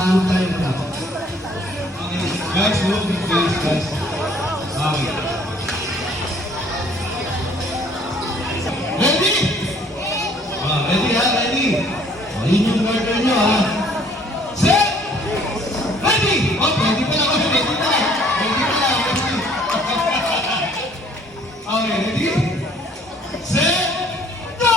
Ano tayo muna? Guys, move it please, guys. Okay. Ready? Ready ha, ready? Yun yung order nyo ha. Set! Ready! Ready pa lang, ready pa lang. Ready pa lang, ready. Okay, ready? Set! Go!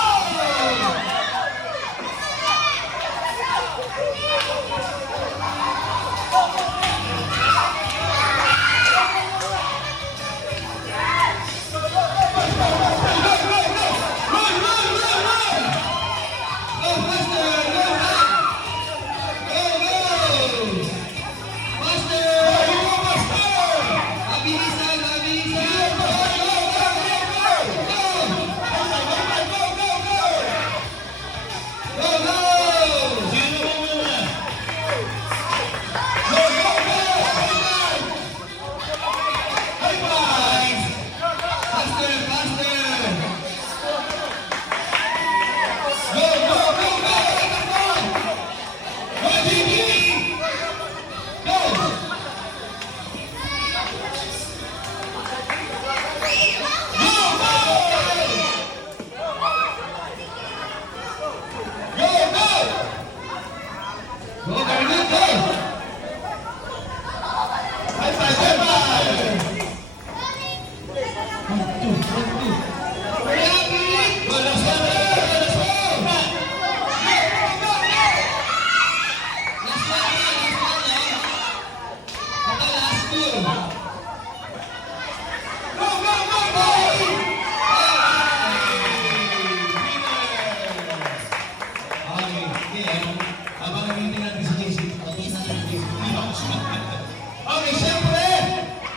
Okay, siyempre,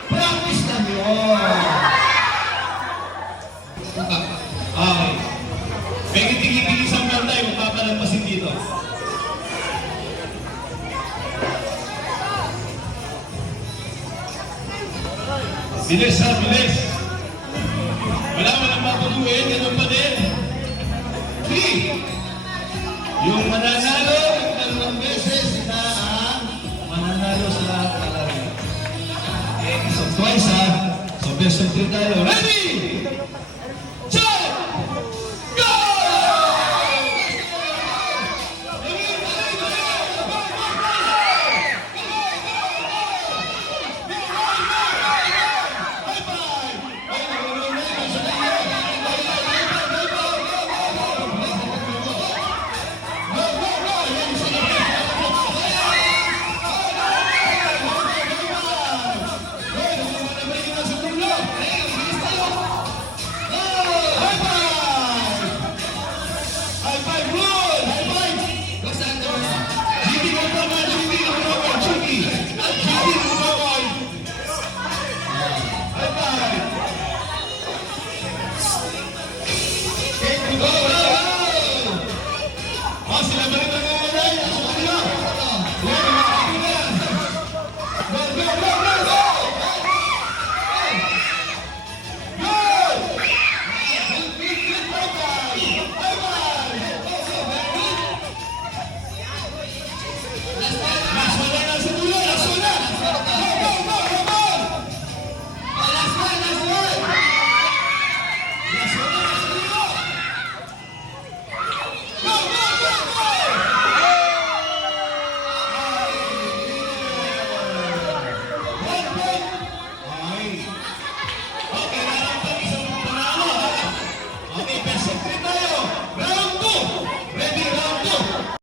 practice na yun. Okay. May kitigil-tigil sa mga tayo, magpapalampasin dito. Bilis ha, bilis. Wala mo nang papaguhin, ganun pa din. 3. Yung mananalo ng beses na mananalo sa talaga. Okay, so twice ha. So best of 3 tayo. Ready?